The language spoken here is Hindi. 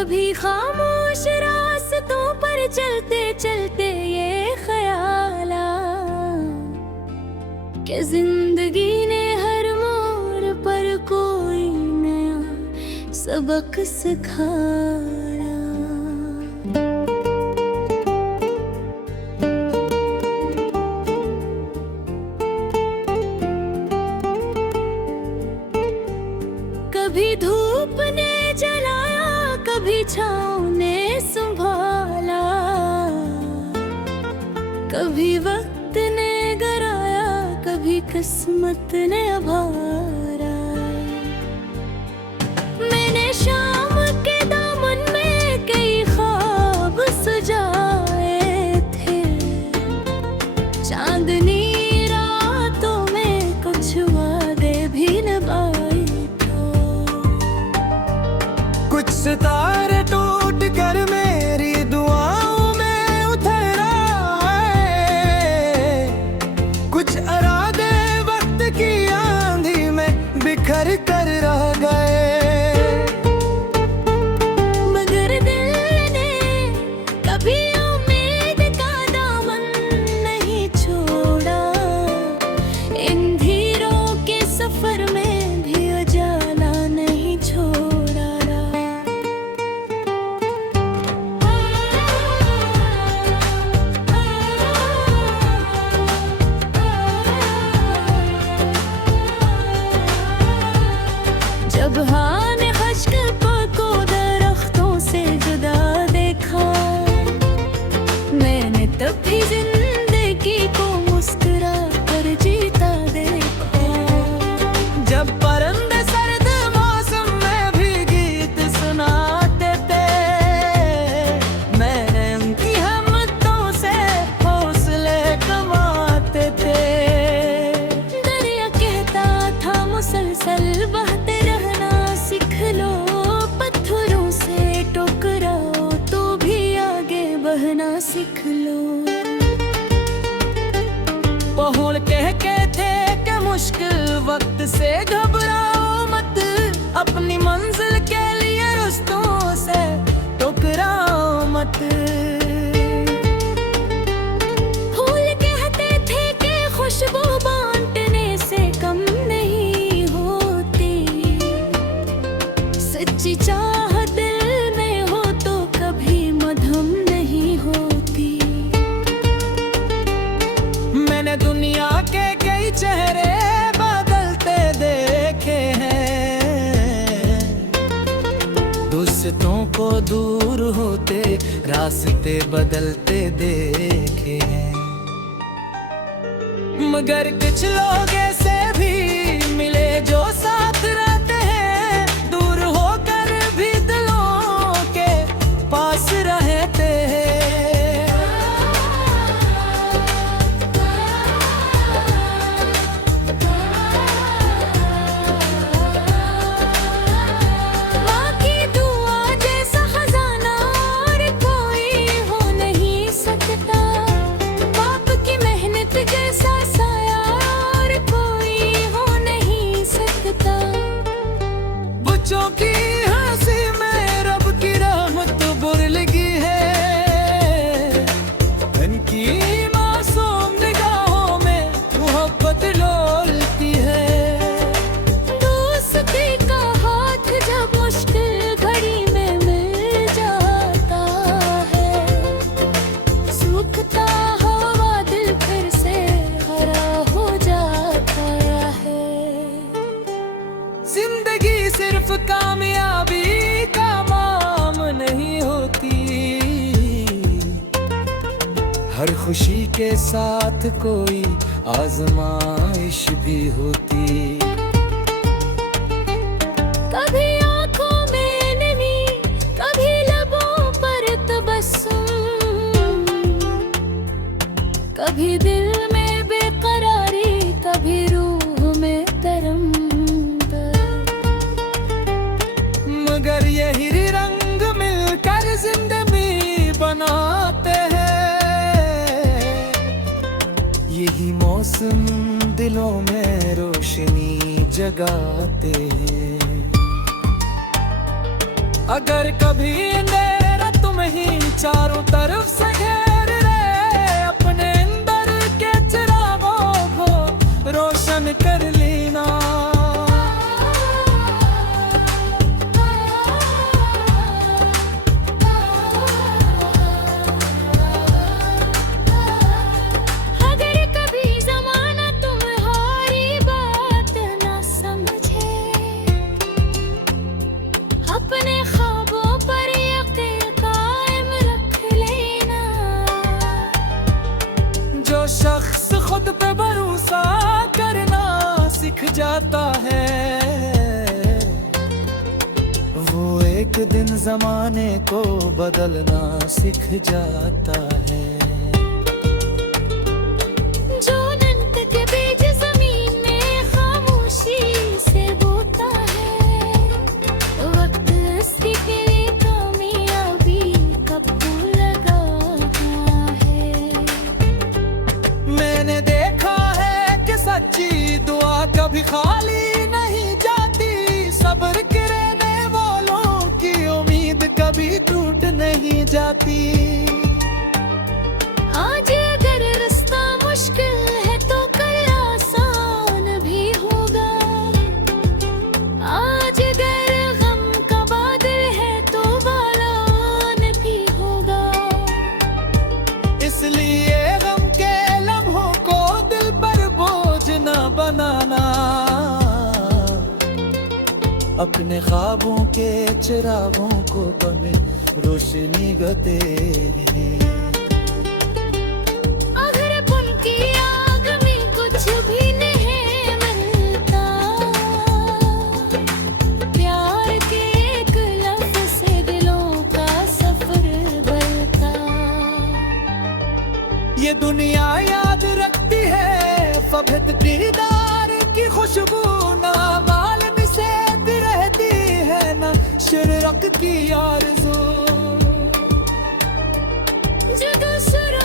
कभी खामोश रास्तों पर चलते चलते ये ख्याल कि जिंदगी ने हर मोड़ पर कोई नया सबक सिखाया। कभी धूप ने जलाया, कभी छाँव ने संभाला, कभी वक्त ने गराया, कभी किस्मत ने आभारा। मैंने शाम के दामन में कई ख्वाब सजाए थे, चांदनी रातों में कुछ वादे भी निभाए। कुछ सितारे टूट कर मेरी दुआओं में उतर आए, कुछ इरादे वक्त की आंधी में बिखर कर रह गए। मगर दिल ने कभी उम्मीद का दामन नहीं छोड़ा, इन धीरों के सफर में भी उजाला नहीं छोड़ा। जब हाँ ने खश्क को दरख्तों से जुदा देखा, मैंने तब भी जिंदगी को मुस्कुरा कर जीता देखा। जब परिंदे सर्द मौसम में भी गीत सुनाते थे, मैंने उनकी हिम्मतों से हौसले कमाते थे। दरिया कहता था मुसलसल बहते रहना सीख लो, पत्थरों से टकराओ तो भी आगे बहना सीख लो। पहुल कहते थे कि मुश्किल वक्त से घबराओ मत, अपनी मंजिल के लिए रास्तों से टकराओ मत। फूल कहते थे कि खुशबू बांटने से कम नहीं होती, सच्ची चाह दिल में हो तो कभी मधुम नहीं होती। मैंने दुनिया के कई चेहरे बदलते देखे हैं, दोस्तों को दूर होते रास्ते बदलते देखे हैं। मगर कुछ लोग ऐसे भी मिले जो साथ रहते हैं, दूर होकर भी दिलों के पास रहते हैं। माँ की दुआ जैसा खजाना और कोई हो नहीं सकता, बाप की मेहनत जैसा साया और कोई हो नहीं सकता। बच्चों की हंसी में रब की रहमत बुर लगी है, इनकी मासूम निगाहों में मोहब्बत डोलती है। दोस्ती का हाथ जब मुश्किल घड़ी में मिल जाता है, सूखता हुआ दिल फिर से हरा हो जाता है। जिंदगी सिर्फ कामयाबी का नाम नहीं होती, हर खुशी के साथ कोई आजमाइश भी होती। कभी आंखों में नमी, कभी लबों पर तबस्सुम, कभी दिल में बेकरारी, कभी रूह में तरंग। मगर यही रंग मिलकर जिंदगी बनाते हैं, यही मौसम दिलों में रोशनी जगाते हैं। अगर कभी अंधेरा तुम ही चारों तरफ से घेर ले, अपने अंदर के चिरागों को रोशन कर लेना। अगर कभी ज़माना तुम्हारी बात ना समझे, अपने ख्वाबों पर यकीन कायम रख लेना। जो शख्स खुद पे भरोसा करना सीख जाता है, वो एक दिन जमाने को बदलना सीख जाता है। जो नन्त के बीच जमीन में खामोशी से बोता है, वक्त उसकी के लिए कामयाबी का फूल लगाता है। मैंने देखा है कि सच्ची दुआ कभी खाली नहीं जाती, सब्र करने वालों की उम्मीद कभी टूट नहीं जाती। आज अगर रास्ता मुश्किल है तो कल आसान भी होगा। आज अगर गम का बादल है तो बालान भी होगा। इसलिए गम के लम्हों को दिल पर बोझ न बनाना, अपने ख्वाबों के चिरागों को हमें रोशनी गते हैं। अगर उनकी आग में कुछ भी नहीं मिलता, प्यार के एक लफ्ज़ से दिलों का सफर बढ़ता। ये दुनिया याद रखती है फबहत दीदार की खुशबू, ना माल मिसेत रहती है ना शिरक की आरज़ू। जो दूसरों